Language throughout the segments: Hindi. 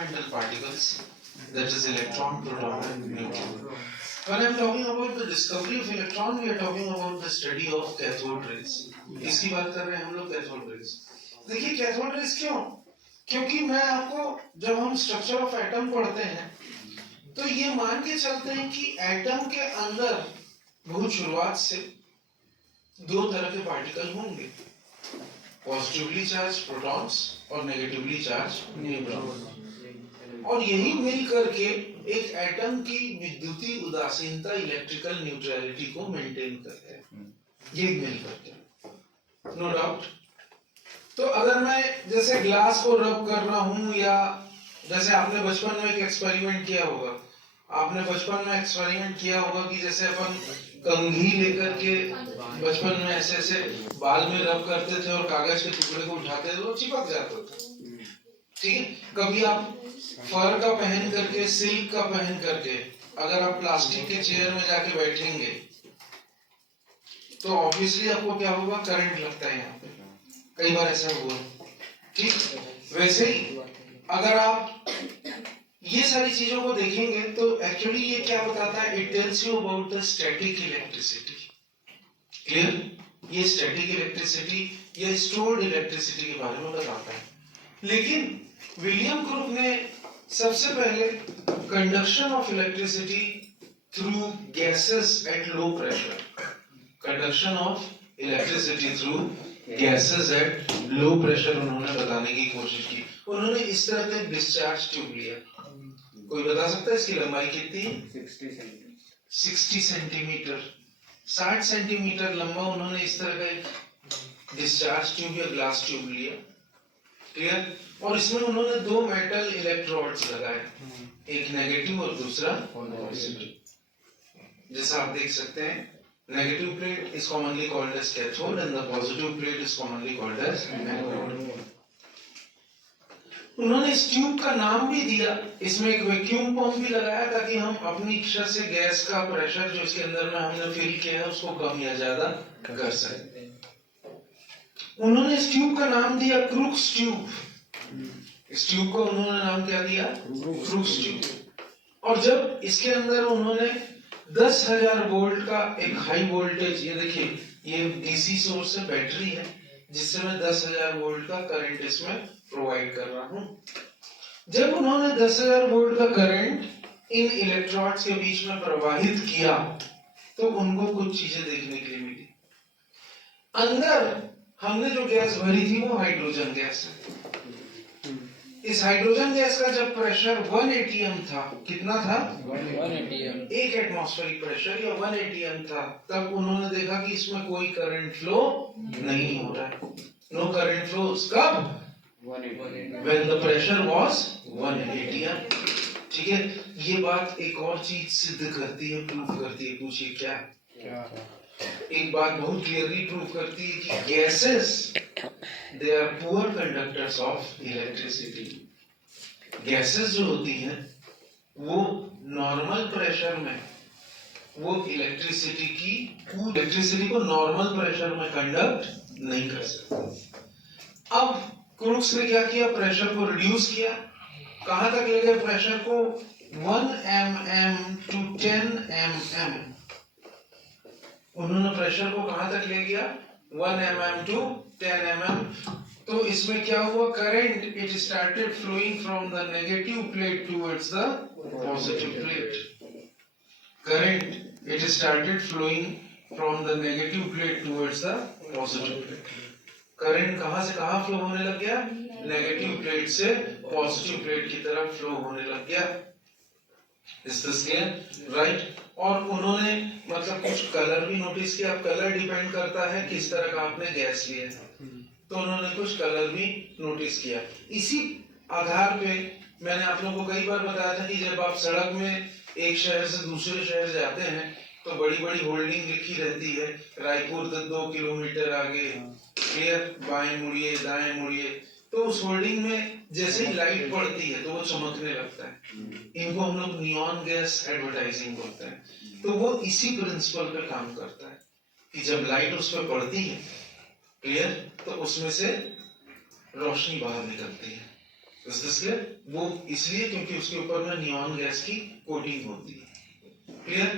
fundamental particles, that is electron, proton and neutron. When I am talking about the discovery of electron, we are talking about the study of cathode rays. इसकी बात कर रहे हैं हम लोग cathode rays. देखिए cathode rays क्यों? क्योंकि मैं आपको जब हम स्ट्रक्चर ऑफ एटम पढ़ते हैं तो ये मान के चलते हैं कि एटम के अंदर बहुत शुरुआत से दो तरह के पार्टिकल होंगे, पॉजिटिवली चार्ज प्रोटॉन्स और नेगेटिवली चार्ज न्यूट्रॉन्स, और यही मिल करके एक एटम की विद्युतीय उदासीनता इलेक्ट्रिकल न्यूट्रलिटी को मेंटेन करते हैं, ये मिल करके, नो डाउट। तो अगर मैं जैसे ग्लास को रब कर रहा हूं, या जैसे आपने बचपन में एक एक्सपेरिमेंट किया होगा, आपने बचपन में एक्सपेरिमेंट किया होगा कि जैसे अपन कंघी लेकर के बचपन में ऐसे ऐसे बाल में रब करते थे और कागज के टुकड़े को उठाते थे, वो चिपक जाता था, ठीक है। कभी आप फर का पहन करके, सिल्क का पहन करके अगर आप प्लास्टिक के चेयर में जाके बैठेंगे तो ऑब्वियसली आपको क्या होगा, करंट लगता है यहाँ पे, कई बार ऐसा हुआ, ठीक। वैसे ही अगर आप ये सारी चीजों को देखेंगे तो एक्चुअली ये क्या बताता है, it tells you about the static electricity, clear. ये स्टैटिक इलेक्ट्रिसिटी या स्टोर्ड इलेक्ट्रिसिटी के बारे में बताता है। लेकिन विलियम क्रूक ने सबसे पहले conduction of electricity through gases at low pressure, conduction of electricity through gases at low pressure उन्होंने बताने की कोशिश की। उन्होंने इस तरह का डिस्चार्ज ट्यूब लिया, कोई बता सकता है इसकी लंबाई कितनी है? 60 सेंटीमीटर, 60 सेंटीमीटर लंबा उन्होंने इस तरह का एक डिस्चार्ज ट्यूब या ग्लास ट्यूब लिया, क्लियर। और इसमें उन्होंने दो मेटल इलेक्ट्रोड्स लगाए, एक नेगेटिव और दूसरा पॉजिटिव। जैसा आप देख सकते हैं, negative plate is commonly called as cathode and the positive plate is commonly called as anode. उन्होंने इस ट्यूब का नाम भी दिया, इसमें एक वैक्यूम पंप भी लगाया ताकि हम अपनी इच्छा से गैस का प्रेशर जो इसके अंदर में हमने फिल किया है उसको कम या ज्यादा कर सकते हैं। उन्होंने इस ट्यूब का नाम दिया क्रूक्स ट्यूब। इस ट्यूब को उन्होंने नाम क्या दिया? Crooks tube. और जब इसके अंदर उन्होंने 10,000 वोल्ट का एक हाई वोल्टेज, ये देखिए ये डीसी सोर्स है, बैटरी है, जिससे मैं 10,000 वोल्ट का करंट इसमें प्रोवाइड कर रहा हूं। जब उन्होंने 10,000 वोल्ट का करंट इन इलेक्ट्रोड्स के बीच में प्रवाहित किया तो उनको कुछ चीजें देखने के लिए मिली। अंदर हमने जो गैस भरी थी वो हाइड्रोजन गैस है। इस हाइड्रोजन गैस का जब प्रेशर 1 atm था, कितना था? 1 atm, एक एटमॉस्फेरिक प्रेशर या 1 atm था, तब उन्होंने देखा कि इसमें कोई करंट फ्लो नहीं हो रहा है, नो करंट फ्लोस। कब? When the pressure was 1 atm, ठीक है। ये बात एक और चीज सिद्ध करती है, प्रूफ करती है, पूछिए क्या? एक बात बहुत क्लियरली प्रूफ करती है कि gases they are poor conductors of electricity. Gases जो होती हैं वो नॉर्मल प्रेशर में वो इलेक्ट्रिसिटी को नॉर्मल प्रेशर में कंडक्ट नहीं कर सकते। अब क्रूक्स ने क्या किया? प्रेशर को रिड्यूस किया। कहां तक ले गए प्रेशर को? 1 mm to 10 mm। उन्होंने प्रेशर को कहां तक ले गया? 1 mm to 10 mm। तो इसमें क्या हुआ? Current it started flowing from the negative plate towards the positive plate. Current it started flowing from the negative plate towards the positive plate. Current कहां से कहां फ्लो होने लग गया? नेगेटिव प्लेट से पॉजिटिव प्लेट की तरफ फ्लो होने लग गया। Is this clear? राइट। और उन्होंने मतलब कुछ कलर भी नोटिस किया। अब कलर डिपेंड करता है किस तरह का आपने गैस लिया है, तो उन्होंने कुछ कलर भी नोटिस किया। इसी आधार पे मैंने आप लोगों को कई बार बताया था कि जब आप सड़क में एक शहर से दूसरे शहर जाते हैं तो बड़ी बड़ी होल्डिंग लिखी रहती है, रायपुर 2 किलोमीटर आगे, क्लियर, बाएं मुड़िए दाएं मुड़िए। तो उस होल्डिंग में जैसे ही लाइट पड़ती है तो वो चमकने लगता है। इनको हम लोग नियॉन गैस एडवर्टाइजिंग बोलते हैं। तो वो इसी प्रिंसिपल पे काम करता है कि जब लाइट उस पर पड़ती है, क्लियर, तो उसमें से रोशनी बाहर निकलती है। वो इसलिए क्योंकि उसके ऊपर में नियॉन गैस की कोटिंग होती है। क्लियर?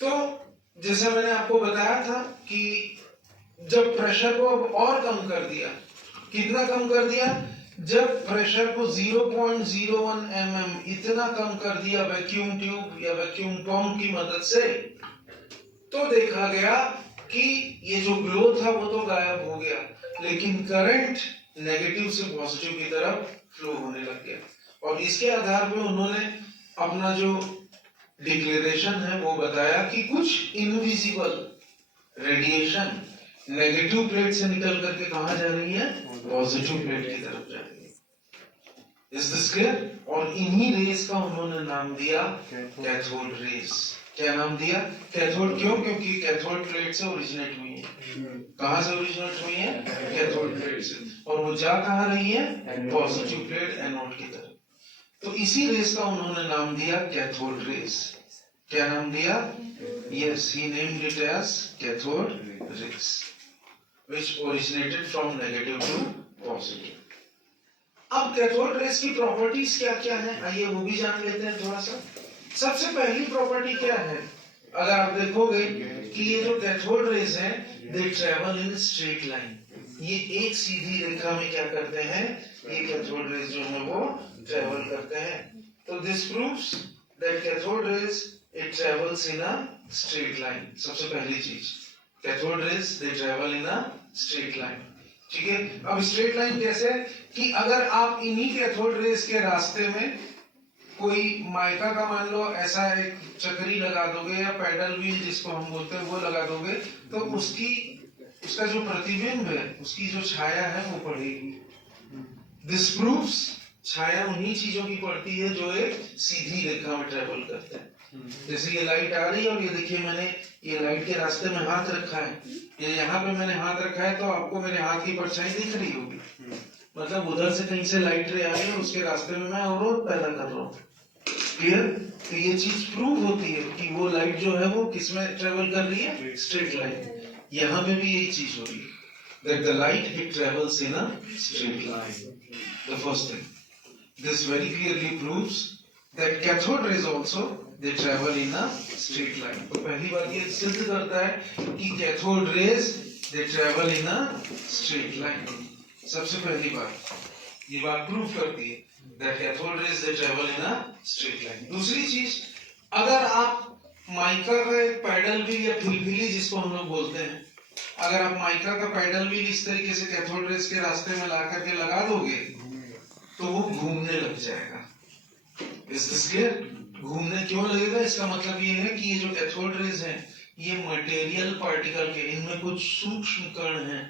तो जैसे मैंने आपको बताया था कि जब प्रेशर को अब और कम कर दिया, कितना कम कर दिया? जब प्रेशर को 0.01 mm इतना कम कर दिया वैक्यूम ट्यूब या वैक्यूम पंप की मदद से, तो देखा गया कि ये जो ग्लो था वो तो गायब हो गया, लेकिन करंट नेगेटिव से पॉजिटिव की तरफ फ्लो होने लग गया। और इसके आधार पर उन्होंने अपना जो डिक्लेरेशन है वो बताया कि कुछ इनविजिबल रेडिएशन नेगेटिव प्लेट से निकल करके कहां जा रही है? पॉजिटिव प्लेट की तरफ जा रही है। Is this clear? और इन्हीं रेस का उन्होंने नाम दिया कैथोड रेस। क्या नाम दिया? कैथोड। क्यों? क्योंकि कैथोड प्लेट से ओरिजिनेट हुई है। कहां से ओरिजिनेट हुई है? कैथोड प्लेट से। और वो जा कहां रही है? पॉजिटिव प्लेट एनोड की तरफ। तो इसी रेस का उन्होंने नाम दिया कैथोड रेस। क्या नाम दिया? Yes, he named it as cathode rays which originated from negative to positive. अब कैथोड रेस की प्रॉपर्टीज क्या क्या हैं, आइए वो भी जान लेते हैं थोड़ा सा। सबसे पहली प्रॉपर्टी क्या है? अगर आप देखोगे कि ये जो कैथोड रेस हैं, they travel in straight line. ये एक सीधी रेखा में क्या करते हैं? ये कैथोड रेस जो है वो ट्रेवल करते हैं। तो this proves that cathode rays it travels in a straight line. सबसे पहली चीज, cathode rays they travel in a straight line. ठीक है? अब स्ट्रेट लाइन कैसे? कि अगर आप इन्हीं कैथोड रेस के रास्ते में कोई माइका का मान लो ऐसा एक चक्री लगा दोगे या पैडल व्हील जिसको हम बोलते हैं वो लगा दोगे, तो उसका जो प्रतिबिंब है, उसकी जो छाया है वो पड़ेगी। दिस प्रूव्स छाया उन्हीं चीजों की पड़ती है जो एक सीधी रेखा में ट्रेवल करते हैं। जैसे ये लाइट आ रही है और ये देखिए मैंने ये लाइट के रास्ते में हाथ रखा है, ये यहाँ पे मैंने हाथ रखा है, तो आपको मेरे हाथ की परछाई दिख रही होगी। मतलब उधर से कहीं से लाइट रे आ रही है, उसके रास्ते में मैं अवरोध पैदा कर रहा हूँ। क्लियर? तो ये चीज प्रूव होती है कि वो लाइट जो है वो किसमें ट्रेवल कर रही है? Straight line. यहाँ पे भी यही चीज हो रही है, that the light it travels in a straight line. The first thing, this very clearly proves that cathode rays also they travel in a straight line. तो पहली बात ये सिद्ध करता है कि cathode raise they travel in a straight line. सबसे पहली बात ये बात प्रूव करती है that cathode rays they travel in a straight line. दूसरी चीज, अगर आप माइका का एक पैडल व्हील या फिलफिली जिसको हम लोग बोलते हैं, अगर आप माइका का पैडल व्हील इस तरीके से कैथोड रेज के रास्ते में ला करके लगा दोगे तो वो घूमने लग जाएगा। Is this clear? घूमने क्यों लगेगा? इसका मतलब ये है कि ये जो कैथोड रेज हैं ये मटेरियल पार्टिकल के, इनमें कुछ सूक्ष्म कण हैं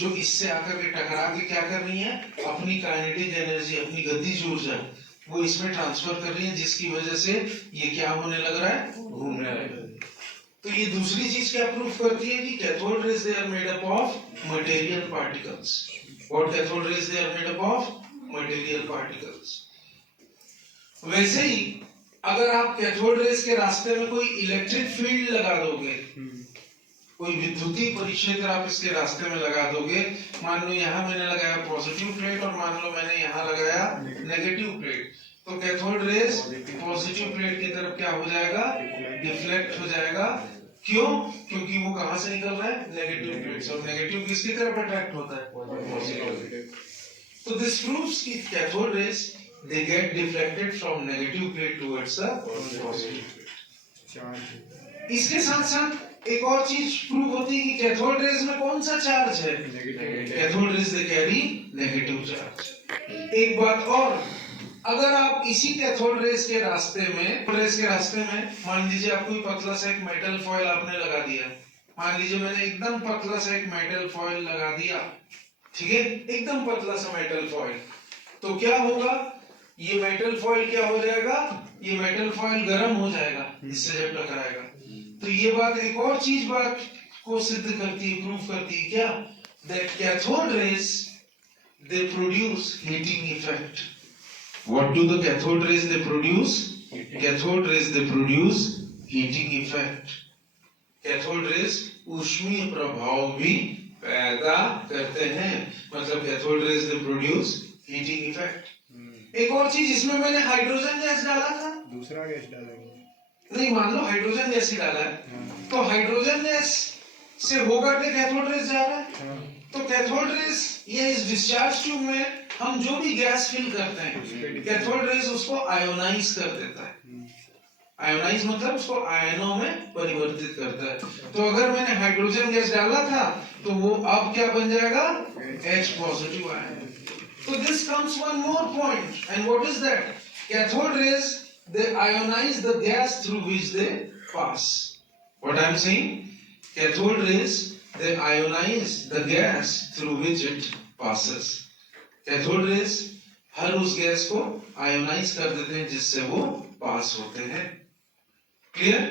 जो इससे आकर के टकरा के क्या कर रही हैं? अपनी काइनेटिक एनर्जी, अपनी गतिज ऊर्जा वो इसमें ट्रांसफर कर रही है, जिसकी वजह से ये क्या होने लग रहा है? घूमने लग रहा है। तो ये दूसरी चीज क्या प्रूफ करती है कि cathode rays they are made up of material particles. What cathode rays they are made up of? Material particles. वैसे ही अगर आप कैथोड रेज के रास्ते में कोई इलेक्ट्रिक फील्ड लगा दोगे, कोई विद्युतीय परिक्षेत्र आप इसके रास्ते में लगा दोगे, मान लो यहाँ मैंने लगाया पॉजिटिव प्लेट और मान लो मैंने यहाँ लगाया नेगेटिव प्लेट, तो कैथोड रेज पॉजिटिव प्लेट की तरफ क्या हो जाएगा? डिफ्लेक्ट हो जाएगा। क्यों? क्योंकि वो कहां से निकल रहा है? नेगेटिव प्लेट से। और नेगेटिव किसकी तरफ अट्रैक्ट होता है? पॉजिटिव। तो दिस प्रूव्स कि cathode raise they get deflected from negative plate towards the positive plate. इसके साथ साथ एक और चीज प्रूव होती है कि कैथोड रेज में कौन सा चार्ज है? Cathode rays they carry negative charge. एक बात और, अगर आप इसी कैथोड रेज के रास्ते में मान लीजिए आप कोई पतला सा एक मेटल फॉयल आपने लगा दिया, मान लीजिए मैंने एकदम पतला सा एक मेटल फॉयल लगा दिया, ठीक है, एकदम पतला सा मेटल फॉयल, तो क्या होगा? ये मेटल फॉयल क्या हो जाएगा? ये मेटल फॉयल गर्म हो जाएगा इससे जब टकराएगा। तो ये बात एक और चीज बात को सिद्ध करती है, प्रूफ करती है क्या? That cathode rays they produce heating effect. What do the cathode rays they produce? Cathode rays they produce heating effect. Cathode rays ऊष्मीय प्रभाव भी पैदा करते हैं, मतलब cathode rays they produce heating effect. एक और चीज, इसमें मैंने हाइड्रोजन गैस डाला था, दूसरा गैस डालेंगे नहीं मान लो हाइड्रोजन गैस ही डाला है, तो हाइड्रोजन गैस से होकर के कैथोड रेज जा रहा है, तो कैथोड रेज ये इस डिस्चार्ज ट्यूब में हम जो भी गैस फिल करते हैं, कैथोड रेज उसको आयोनाइज कर देता है। आयोनाइज मतलब उसको आयनों में परिवर्तित करता है। तो अगर मैंने हाइड्रोजन गैस डाला था तो वो अब क्या बन जाएगा, H positive ion. So this comes one more point, and what is that? Cathode rays, they ionize the gas through which they pass. What I am saying? Cathode rays, they ionize the gas through which it passes. Cathode rays हर उस गैस को आयोनाइज कर देते हैं जिससे वो पास होते हैं। क्लियर?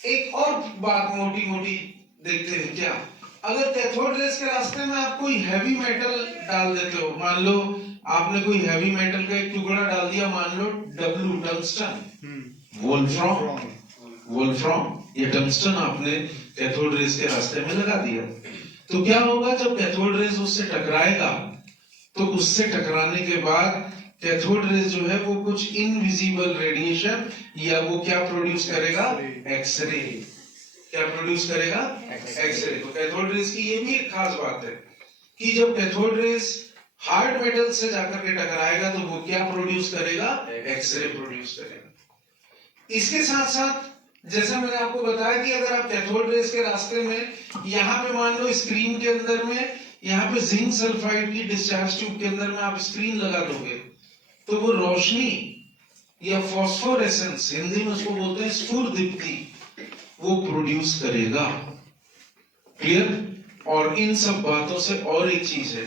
एक और बात मोटी मोटी देखते हैं क्या, अगर कैथोड रेज के रास्ते में आप कोई हैवी मेटल डाल देते हो, मान लो आपने कोई हैवी मेटल का एक टुकड़ा डाल दिया, मान लो W टंगस्टन, वोल्फ्रॉम ये टंगस्टन आपने कैथोड रेज के रास्ते में लगा दिया, तो क्या होगा, जब कैथोड रेज उससे टकराएगा तो उससे टकराने के बाद कैथोड रेज जो है वो कुछ इनविजिबल रेडिएशन या वो क्या प्रोड्यूस करेगा, एक्सरे। क्या प्रोड्यूस करेगा, एक्सरे। तो कैथोड रेज की ये भी एक खास बात है कि जब कैथोड रेज हार्ड मेटल से जाकर के टकराएगा तो वो क्या प्रोड्यूस करेगा, एक्सरे प्रोड्यूस करेगा। इसके साथ साथ जैसे मैंने आपको बताया कि अगर आप कैथोड रेज के रास्ते में यहाँ पे मान लो स्क्रीन के अंदर में यहाँ पे जिंक सल्फाइड की डिस्चार्ज ट्यूब के अंदर में आप स्क्रीन लगा दोगे तो वो रोशनी या फॉस्फोरेसेंस, हिंदी में उसको बोलते हैं स्फुरदीप्ति, वो प्रोड्यूस करेगा। क्लियर? और इन सब बातों से और एक चीज है,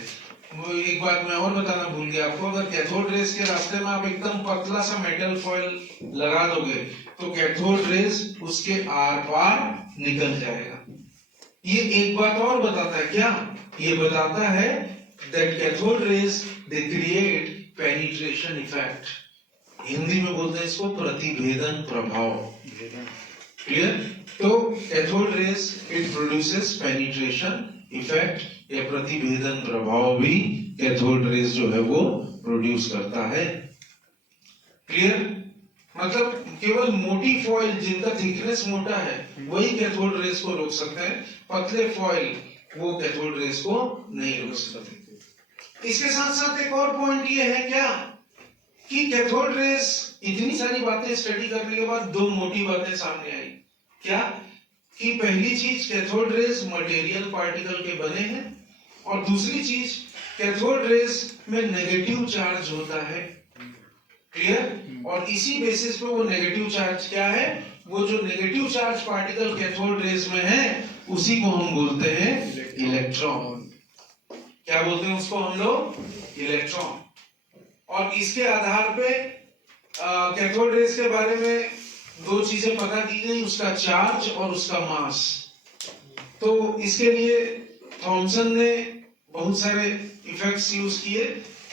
वो एक बात मैं और बताना भूल गया आपको, अगर कैथोड रेज के रास्ते में आप एकदम पतला सा मेटल फॉयल लगा दोगे तो कैथोड रेज उसके आर पार निकल जाएगा। ये एक बात और बताता है, क्या ये बताता है that cathode rays they create penetration effect, Hindi में बोलते हैं इसको प्रतिभेदन प्रभाव। क्लियर? तो cathode rays it produces penetration effect या प्रतिभेदन प्रभाव भी कैथोड रेज जो है वो प्रोड्यूस करता है। क्लियर? मतलब केवल मोटी फॉइल जिनका थिकनेस मोटा है वही कैथोड रेज को रोक सकते हैं, पतले फॉइल वो कैथोड रेज को नहीं रोक सकते। इसके साथ साथ एक और पॉइंट ये है क्या कि कैथोड रेज, इतनी सारी बातें स्टडी करने के बाद दो मोटी बातें सामने आई। क्या कि पहली चीज कैथोड रेज मटेरियल पार्टिकल के बने हैं, और दूसरी चीज कैथोड रेज में नेगेटिव चार्ज होता है। क्लियर? और इसी बेसिस पे वो नेगेटिव चार्ज क्या है, वो जो negative charge particle cathode rays में है उसी को हम बोलते हैं इलेक्ट्रॉन। क्या बोलते हैं उसको हम लोग, इलेक्ट्रॉन। और इसके आधार पे कैथोड रेज के बारे में दो चीजें पता की गई, उसका चार्ज और उसका मास। तो इसके लिए थॉमसन ने बहुत सारे इफेक्ट्स यूज किए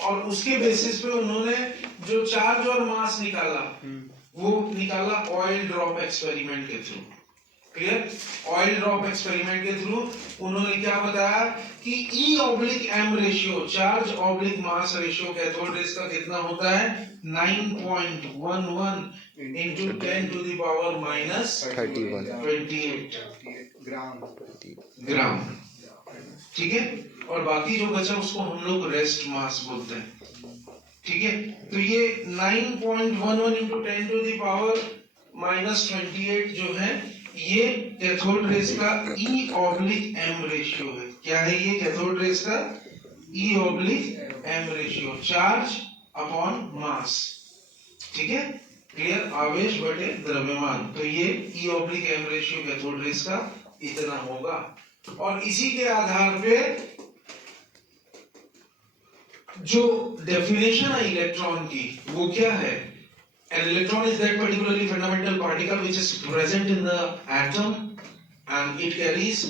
और उसके बेसिस पे उन्होंने जो चार्ज और मास निकाला वो निकाला ऑयल ड्रॉप एक्सपेरिमेंट के through. Clear? Oil drop experiment के थ्रू उन्होंने क्या बताया कि E/M ratio, charge oblique mass ratio cathode rays का कितना होता है, 9.11 into 10 to the power minus 28 ग्राम। ठीक है? और बाकी जो बचा उसको हम लोग रेस्ट मास बोलते हैं। ठीक है? तो ये 9.11 into 10 to the power minus 28 जो है ये कैथोड रेज का E/M रेशियो है। क्या है ये कैथोड रेज का E/M ratio, charge upon mass. ठीक है? क्लियर? आवेश बटे द्रव्यमान। तो ये E/M रेशियो कैथोड रेज का इतना होगा। और इसी के आधार पे जो डेफिनेशन है इलेक्ट्रॉन की वो क्या है, an electron is that particularly fundamental particle which is present in the atom and it carries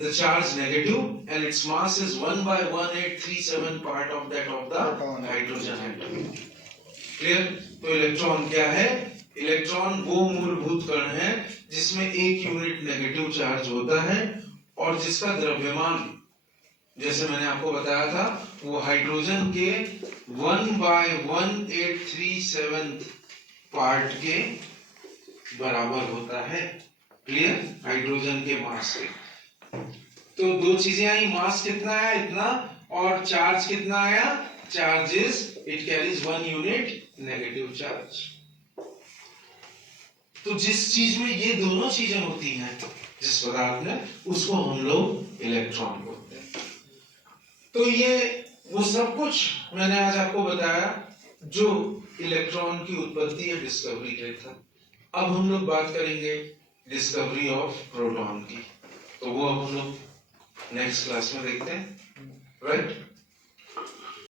the charge negative and its mass is 1/1837 part of that of the hydrogen atom. Clear? तो इलेक्ट्रॉन क्या है, इलेक्ट्रॉन वो मूलभूत कण है जिसमें एक यूनिट नेगेटिव चार्ज होता है और जिसका द्रव्यमान, जैसे मैंने आपको बताया था, वो हाइड्रोजन के 1/1837 पार्ट के बराबर होता है। क्लियर? हाइड्रोजन के मास के। तो दो चीजें आई, मास कितना आया इतना, और चार्ज कितना आया, charge is it carries 1 unit negative charge. तो जिस चीज में ये दोनों चीजें होती हैं, जिस पदार्थ में, उसको हम लोग इलेक्ट्रॉन बोलते हैं। तो ये वो सब कुछ मैंने आज आपको बताया जो इलेक्ट्रॉन की उत्पत्ति या डिस्कवरी के था। अब हम लोग बात करेंगे डिस्कवरी ऑफ प्रोटॉन की, तो वो अब हम लोग नेक्स्ट क्लास में देखते हैं, राइट?